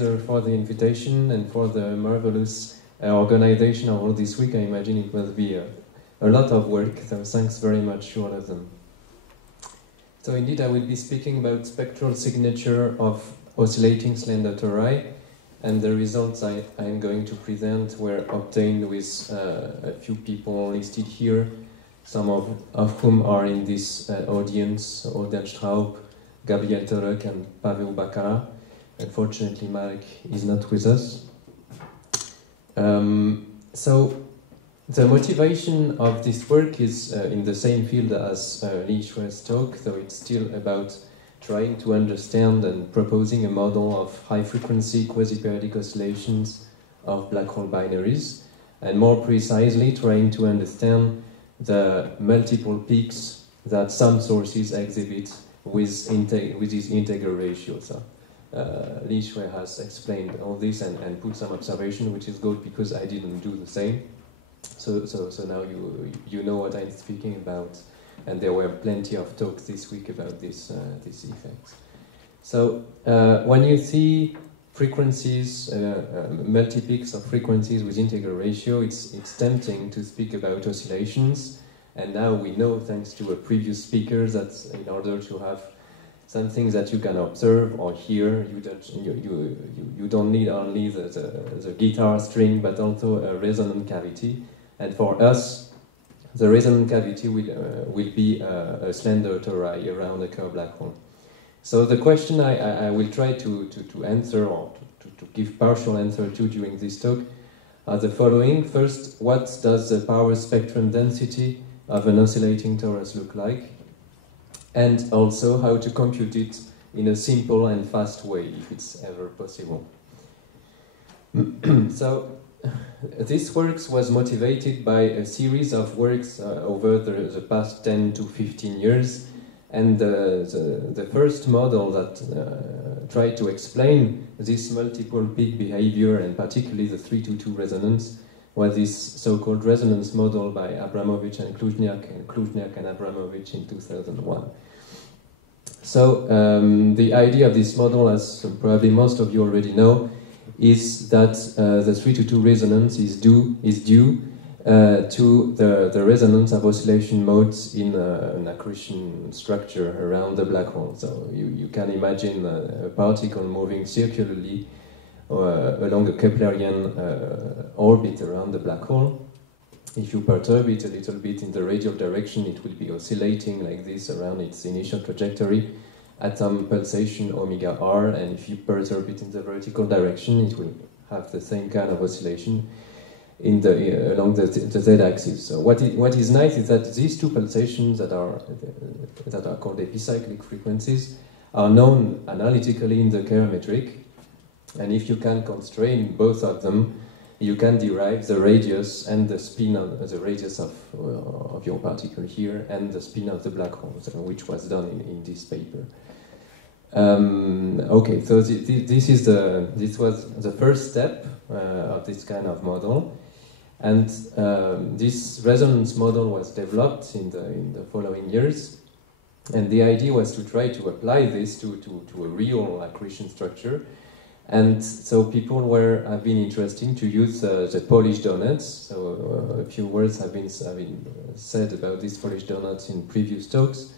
organizer for the invitation and for the marvelous organization of all this week. I imagine it must be a lot of work, so thanks very much to all of them. So indeed, I will be speaking about spectral signature of oscillating slender tori, and the results I am going to present were obtained with a few people listed here, some of whom are in this audience: Odin Straub, Gabriel Torek, and Pavel Bakara. Unfortunately, Marek is not with us. So the motivation of this work is in the same field as Li Shui's talk, so it's still about trying to understand and proposing a model of high-frequency quasi-periodic oscillations of black hole binaries, and more precisely trying to understand the multiple peaks that some sources exhibit with these integral ratios. So, Li Shui has explained all this and put some observation, which is good because I didn't do the same. So now you know what I'm speaking about, and there were plenty of talks this week about this effects. So when you see frequencies, multi-peaks of frequencies with integral ratio, it's tempting to speak about oscillations. And now we know, thanks to a previous speaker, that in order to have something that you can observe or hear, you don't need only the guitar string, but also a resonant cavity. And for us, the resonant cavity will be a slender tori around a Kerr black hole. So the question I will try to answer, or to give partial answer to during this talk, are the following. First, what does the power spectrum density of an oscillating torus look like? And also how to compute it in a simple and fast way, if it's ever possible. So this work was motivated by a series of works over the past 10 to 15 years, and the first model that tried to explain this multiple peak behavior, and particularly the 3-to-2 resonance, was this so-called resonance model by Abramovich and Kluzniak and Abramovich in 2001. So the idea of this model, as probably most of you already know, is that the 3-to-2 resonance is due to the resonance of oscillation modes in an accretion structure around the black hole. So you can imagine a particle moving circularly along a Keplerian orbit around the black hole. If you perturb it a little bit in the radial direction, it will be oscillating like this around its initial trajectory at some pulsation omega r, and if you perturb it in the vertical direction, it will have the same kind of oscillation in along the z-axis. So what is nice is that these two pulsations that are called epicyclic frequencies are known analytically in the Kerr metric, and if you can constrain both of them, you can derive the radius and the spin of the radius of your particle here, and the spin of the black hole, which was done in this paper. Okay, so this was the first step of this kind of model, and this resonance model was developed in the following years, and the idea was to try to apply this to a real accretion structure. And so people have been interested to use the Polish donuts. So a few words have been said about these Polish donuts in previous talks,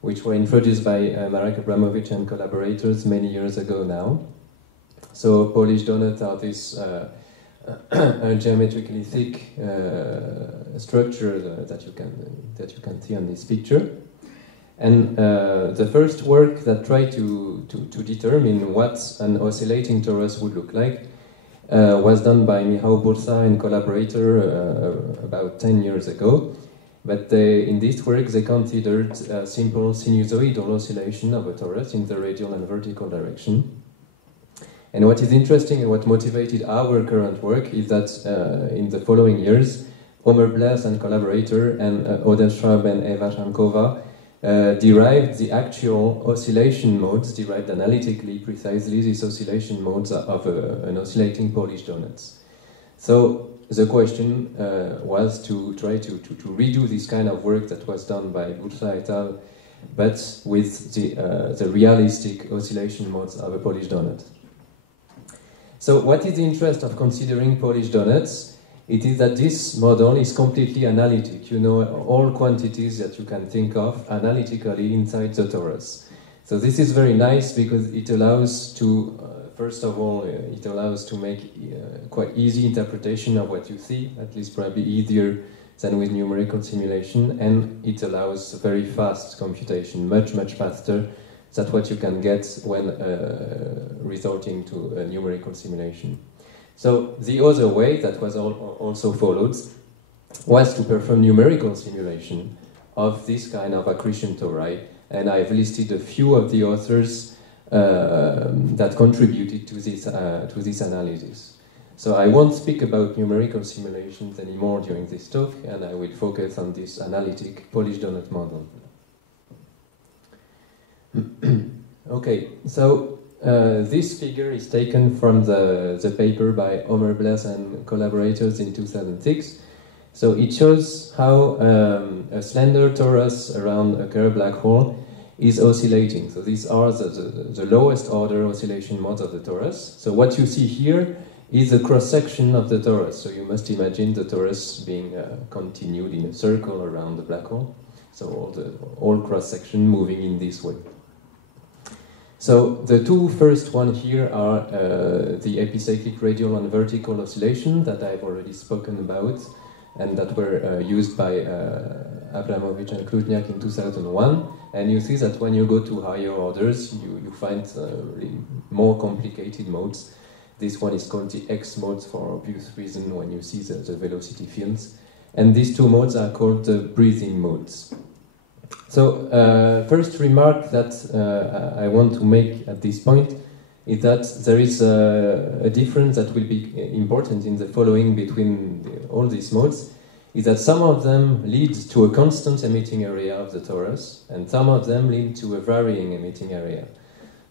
which were introduced by Marek Abramovich and collaborators many years ago now. So Polish donuts are this geometrically thick structure that you can see on this picture. And the first work that tried to determine what an oscillating torus would look like was done by Michał Bursa and collaborator about 10 years ago. But in this work they considered a simple sinusoidal oscillation of a torus in the radial and vertical direction. And what is interesting and what motivated our current work is that in the following years, Omer Bless and collaborator and Odin Straub and Eva Shankova derived the actual oscillation modes, derived analytically, precisely, these oscillation modes of an oscillating Polish donuts. So the question was to try to redo this kind of work that was done by Bursa et al., but with the realistic oscillation modes of a Polish donut. So what is the interest of considering Polish donuts? It is that this model is completely analytic. You know all quantities that you can think of analytically inside the torus. So this is very nice because it allows to, first of all, it allows to make quite easy interpretation of what you see, at least probably easier than with numerical simulation, and it allows very fast computation, much, much faster than what you can get when resorting to a numerical simulation. So the other way that was also followed was to perform numerical simulation of this kind of accretion tori, and I've listed a few of the authors that contributed to this analysis. So I won't speak about numerical simulations anymore during this talk, and I will focus on this analytic Polish donut model. Okay, so this figure is taken from the paper by Omer Bless and collaborators in 2006. So it shows how a slender torus around a Kerr black hole is oscillating. So these are the lowest order oscillation modes of the torus. So what you see here is a cross-section of the torus. So you must imagine the torus being continued in a circle around the black hole. So all cross-section moving in this way. So the two first ones here are the epicyclic radial and vertical oscillation that I've already spoken about, and that were used by Abramovich and Kluzniak in 2001. And you see that when you go to higher orders, you find really more complicated modes. This one is called the X modes for obvious reason when you see the velocity fields. And these two modes are called the breathing modes. So first remark that I want to make at this point is that there is a difference that will be important in the following between all these modes, is that some of them lead to a constant emitting area of the torus, and some of them lead to a varying emitting area.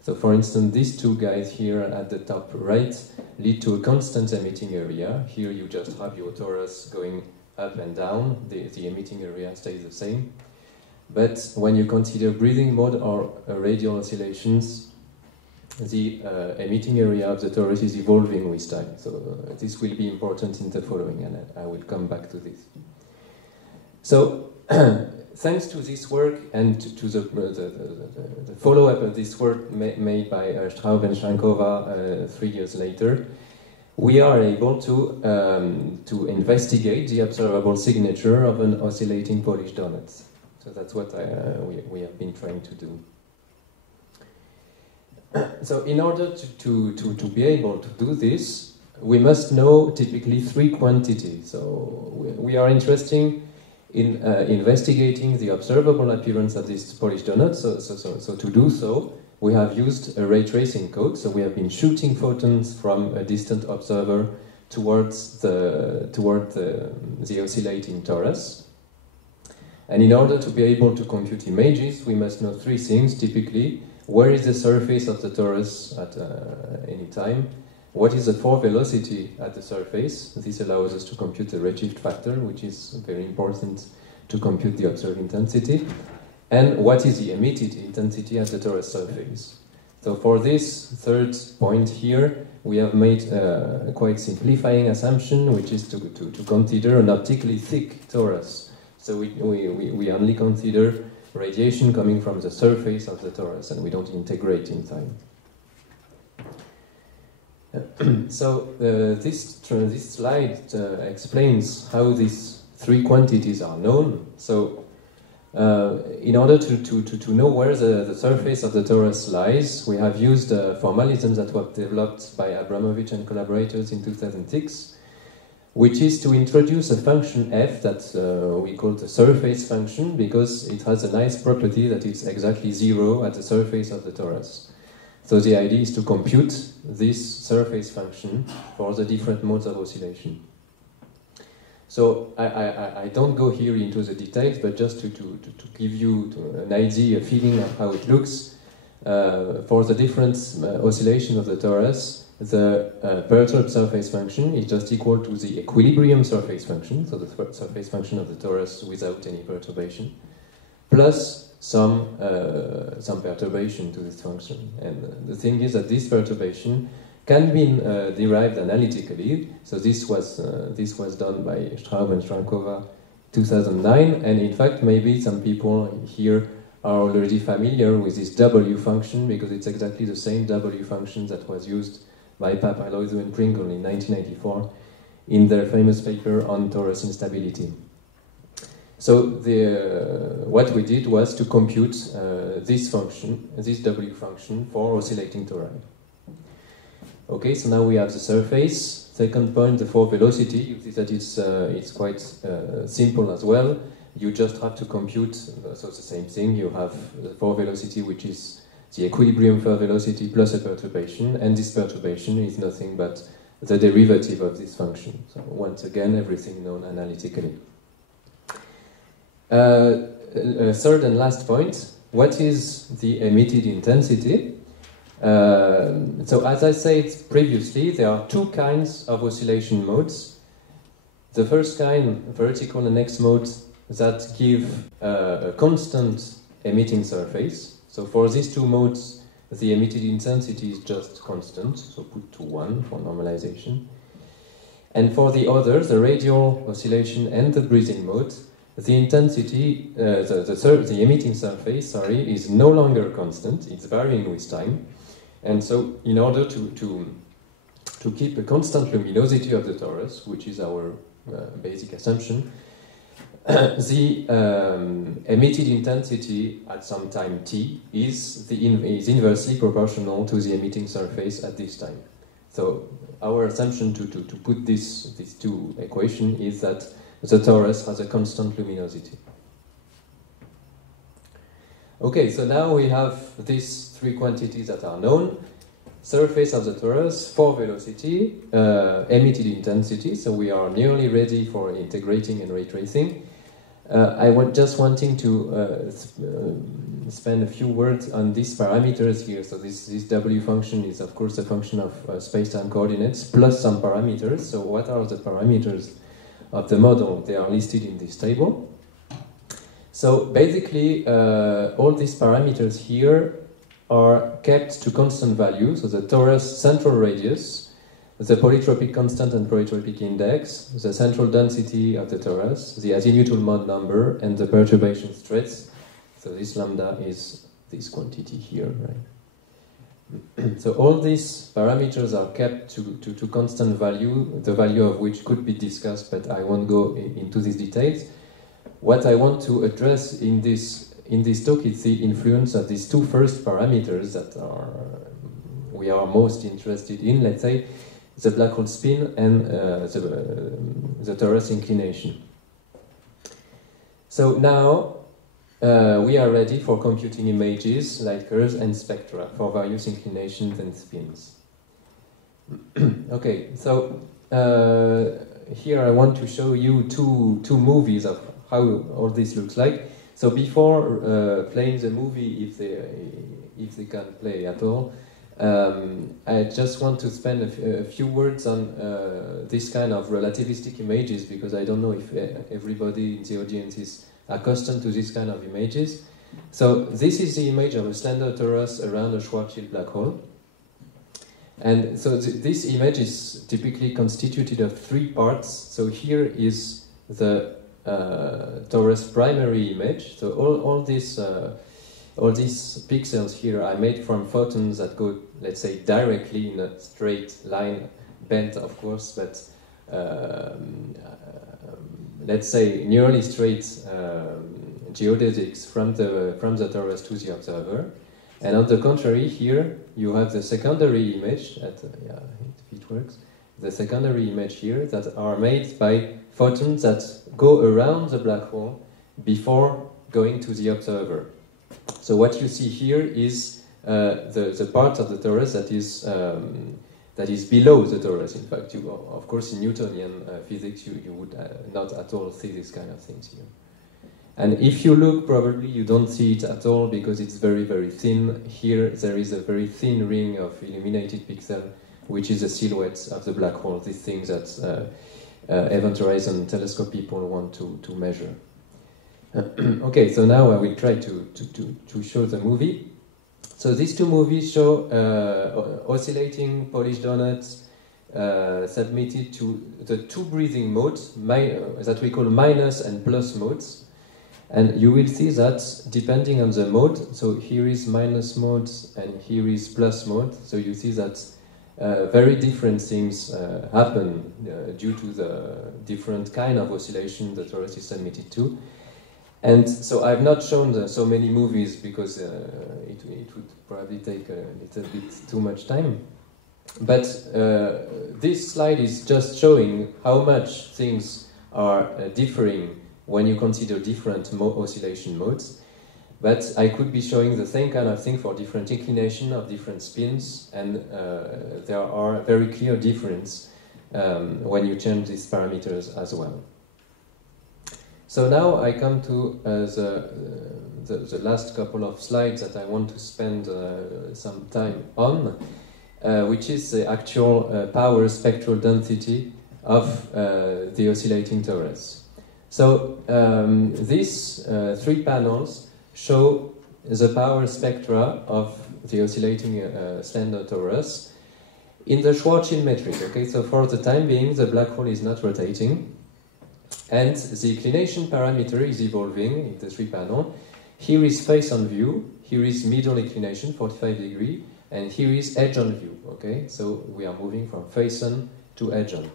So for instance, these two guys here at the top right lead to a constant emitting area. Here you just have your torus going up and down, the emitting area stays the same. But when you consider breathing mode or radial oscillations, the emitting area of the torus is evolving with time. So this will be important in the following, and I will come back to this. So thanks to this work and to the follow-up of this work made by Straub and Shankova 3 years later, we are able to investigate the observable signature of an oscillating Polish donut. So that's what we have been trying to do. So in order to be able to do this, we must know typically three quantities. So we are interested in investigating the observable appearance of this Polish donut. So to do so, we have used a ray tracing code. So we have been shooting photons from a distant observer towards the oscillating torus. And in order to be able to compute images, we must know three things typically. Where is the surface of the torus at any time? What is the pore velocity at the surface? This allows us to compute the redshift factor, which is very important to compute the observed intensity. And what is the emitted intensity at the torus surface? So for this third point here, we have made a quite simplifying assumption, which is to consider an optically thick torus. So we only consider radiation coming from the surface of the torus, and we don't integrate in time. So this slide explains how these three quantities are known. So in order to know where the surface of the torus lies, we have used formalisms that were developed by Abramovich and collaborators in 2006, which is to introduce a function f that we call the surface function, because it has a nice property that it's exactly zero at the surface of the torus. So the idea is to compute this surface function for the different modes of oscillation. So I don't go here into the details, but just to give you an idea, a feeling of how it looks, for the different oscillation of the torus, the perturbed surface function is just equal to the equilibrium surface function, so the surface function of the torus without any perturbation, plus some perturbation to this function. And the thing is that this perturbation can be derived analytically. So this was done by Straub and Strankova 2009, and in fact maybe some people here are already familiar with this W function, because it's exactly the same W function that was used by Papalouzo and Pringle in 1984 in their famous paper on torus instability. So what we did was to compute this function, this W function, for oscillating tori. Okay, so now we have the surface. Second point, the four velocity. You see that it's quite simple as well. You just have to compute, so it's the same thing. You have the four velocity, which is the equilibrium for velocity plus a perturbation, and this perturbation is nothing but the derivative of this function. So once again, everything known analytically. Third and last point, what is the emitted intensity? So as I said previously, there are two kinds of oscillation modes. The first kind, vertical and X modes, that give a constant emitting surface. So for these two modes, the emitted intensity is just constant, so put to 1 for normalization. And for the others, the radial oscillation and the breathing mode, the intensity, the emitting surface, is no longer constant, it's varying with time. And so in order to keep a constant luminosity of the torus, which is our basic assumption, the emitted intensity at some time t is inversely proportional to the emitting surface at this time. So our assumption to put these two equations is that the torus has a constant luminosity. Okay, so now we have these three quantities that are known. Surface of the torus, four velocity, emitted intensity, so we are nearly ready for integrating and ray tracing. I was just wanting to spend a few words on these parameters here. So this W function is of course a function of space-time coordinates plus some parameters. So what are the parameters of the model? They are listed in this table. So basically all these parameters here are kept to constant values. So the torus central radius, the polytropic constant and polytropic index, the central density of the torus, the azimuthal mode number, and the perturbation stress. So this lambda is this quantity here, right? So all these parameters are kept to constant value, the value of which could be discussed, but I won't go into these details. What I want to address in this talk is the influence of these two first parameters that we are most interested in, let's say, the black hole spin and the torus inclination. So now we are ready for computing images, light curves, and spectra for various inclinations and spins. Okay, so here I want to show you two movies of how all this looks like. So before playing the movie, if they can play at all, I just want to spend a few words on this kind of relativistic images, because I don't know if everybody in the audience is accustomed to this kind of images. So this is the image of a slender torus around a Schwarzschild black hole. And so this image is typically constituted of three parts. So here is the torus primary image. So all these pixels here are made from photons that go, let's say, directly in a straight line, bent of course, but let's say nearly straight geodesics from the torus to the observer. And on the contrary, here you have the secondary image, if it works, the secondary image here that are made by photons that go around the black hole before going to the observer. So what you see here is the part of the torus that is below the torus. In fact, of course, in Newtonian physics, you would not at all see this kind of things here. And if you look, probably you don't see it at all because it's very, very thin. Here, there is a very thin ring of illuminated pixel, which is a silhouette of the black hole. These things that Event Horizon Telescope people want to measure. Okay, so now I will try to show the movie. So these two movies show oscillating Polish donuts submitted to the two breathing modes that we call minus and plus modes. And you will see that depending on the mode, so here is minus mode and here is plus mode, so you see that very different things happen due to the different kind of oscillation the torus is submitted to. And so I've not shown so many movies because it would probably take a little bit too much time. But this slide is just showing how much things are differing when you consider different oscillation modes. But I could be showing the same kind of thing for different inclination of different spins, and there are very clear differences when you change these parameters as well. So now I come to the last couple of slides that I want to spend some time on, which is the actual power spectral density of the oscillating torus. So these three panels show the power spectra of the oscillating slender torus in the Schwarzschild metric. Okay, so for the time being, the black hole is not rotating, and the inclination parameter is evolving in the three panel. Here is face on view, here is middle inclination, 45 degree, and here is edge on view. Okay, so we are moving from face on to edge on.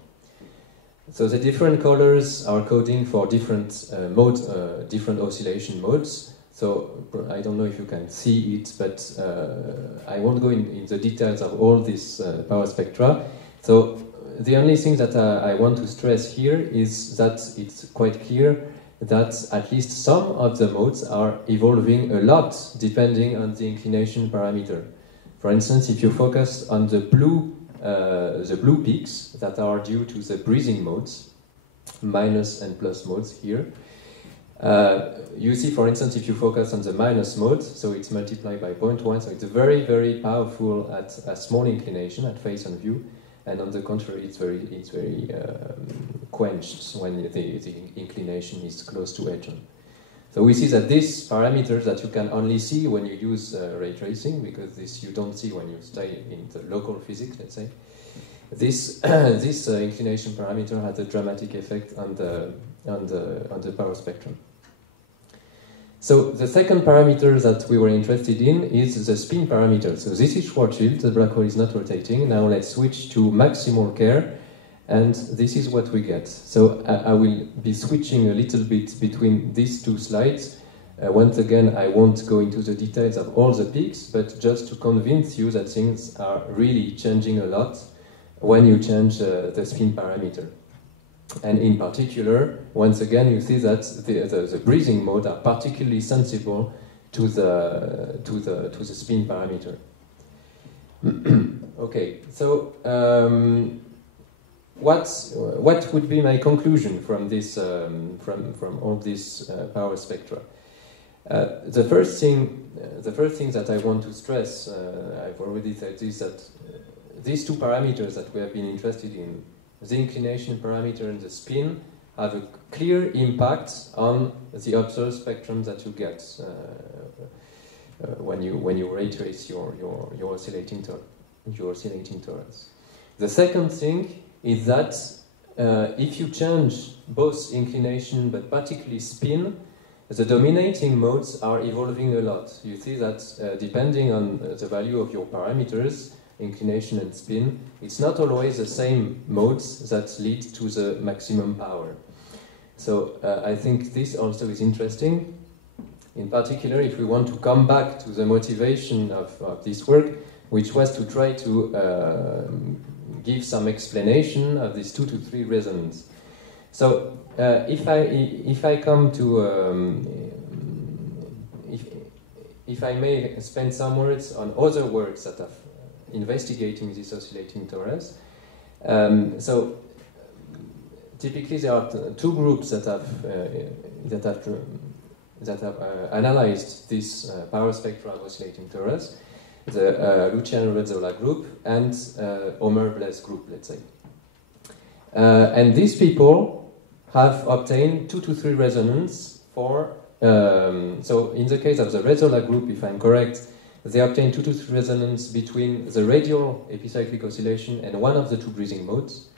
So the different colors are coding for different modes, different oscillation modes. So I don't know if you can see it, but I won't go in the details of all these power spectra. So the only thing that I want to stress here is that it's quite clear that at least some of the modes are evolving a lot depending on the inclination parameter. For instance, if you focus on the blue peaks that are due to the breathing modes, minus and plus modes here, you see, for instance, if you focus on the minus mode, so it's multiplied by 0.1, so it's very, very powerful at a small inclination, at face on view, and on the contrary, it's very quenched when the inclination is close to edge on. So we see that these parameters that you can only see when you use ray tracing, because this you don't see when you stay in the local physics, let's say, this inclination parameter has a dramatic effect on the power spectrum. So the second parameter that we were interested in is the spin parameter. So this is Schwarzschild, the black hole is not rotating. Now let's switch to maximal care, and this is what we get. So I will be switching a little bit between these two slides. Once again, I won't go into the details of all the peaks, but just to convince you that things are really changing a lot when you change the spin parameter. And in particular, once again, you see that the breathing mode are particularly sensible to the spin parameter. Okay, so what would be my conclusion from this from all these power spectra? The first thing that I want to stress, I've already said this, that these two parameters that we have been interested in, the inclination parameter and the spin, have a clear impact on the observed spectrum that you get when you ray trace your oscillating torus. The second thing is that if you change both inclination but particularly spin, the dominating modes are evolving a lot. You see that depending on the value of your parameters, inclination and spin, it's not always the same modes that lead to the maximum power. So I think this also is interesting. In particular, if we want to come back to the motivation of this work, which was to try to give some explanation of this 2 to 3 resonance. So if I come to if I may spend some words on other works that have investigating this oscillating torus. So typically there are two groups that have analyzed this power spectra of oscillating torus: the Luciano Rezzola group and Omer Bless group, let's say. And these people have obtained 2 to 3 resonance for. So in the case of the Rezzola group, if I'm correct, they obtain 2-to-3 resonance between the radial epicyclic oscillation and one of the two breathing modes,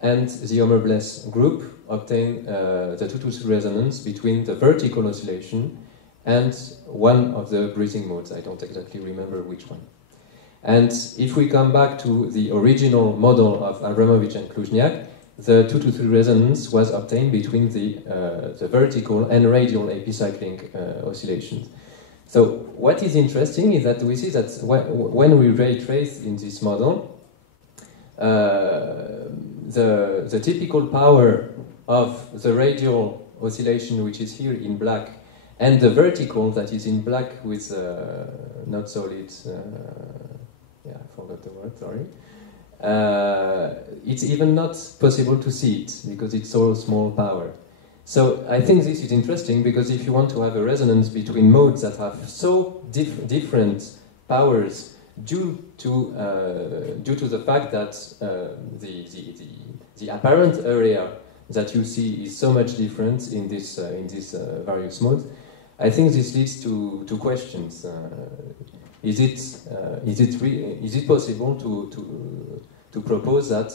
and the Homer-Bless group obtain the 2-to-3 resonance between the vertical oscillation and one of the breathing modes. I don't exactly remember which one. And if we come back to the original model of Abramovich and Kluzniak, the 2-to-3 resonance was obtained between the vertical and radial epicyclic oscillations. So what is interesting is that we see that when we ray trace in this model, the typical power of the radial oscillation, which is here in black, and the vertical that is in black with not solid, yeah, I forgot the word, sorry. It's even not possible to see it because it's so small power. So I think this is interesting because if you want to have a resonance between modes that have so different powers due to the fact that the apparent area that you see is so much different in this various modes, I think this leads to questions. Is it possible to propose that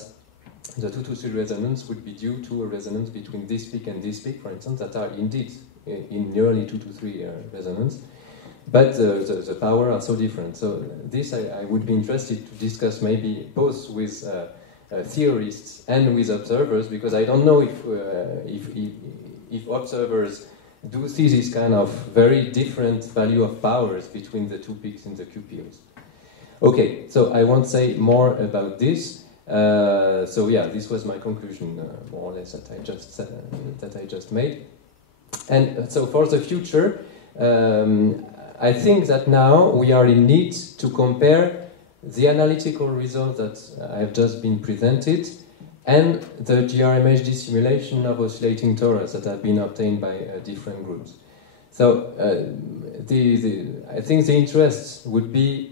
the 2-to-3 resonance would be due to a resonance between this peak and this peak, for instance, that are indeed in nearly 2-to-3 resonance, but the power are so different. So this I would be interested to discuss maybe both with theorists and with observers, because I don't know if observers do see this kind of very different value of powers between the two peaks in the QPOs. Okay, so I won't say more about this. So yeah, this was my conclusion, more or less, that I just made. And so for the future, I think that now we are in need to compare the analytical results that have just been presented and the GRMHD simulation of oscillating torus that have been obtained by different groups. So I think the interest would be,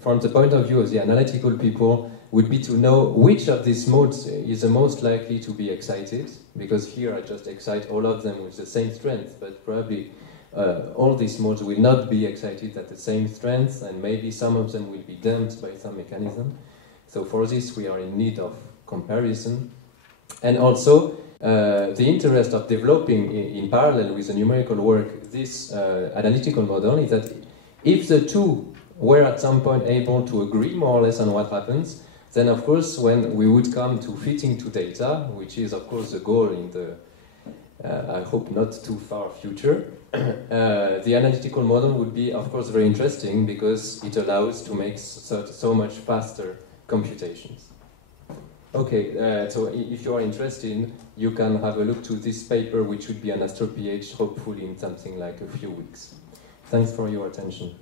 from the point of view of the analytical people, would be to know which of these modes is the most likely to be excited, because here I just excite all of them with the same strength, but probably all these modes will not be excited at the same strength, and maybe some of them will be damped by some mechanism. So for this we are in need of comparison. And also the interest of developing in parallel with the numerical work this analytical model is that if the two were at some point able to agree more or less on what happens, then of course when we would come to fitting to data, which is of course the goal in the I hope not too far future, the analytical model would be of course very interesting because it allows to make so much faster computations. Okay, so if you are interested, you can have a look to this paper, which would be an AstroPH, hopefully in something like a few weeks. Thanks for your attention.